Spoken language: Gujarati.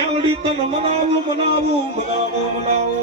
મેલડી તન મનાવું મનાવું મનાવું મનાવું.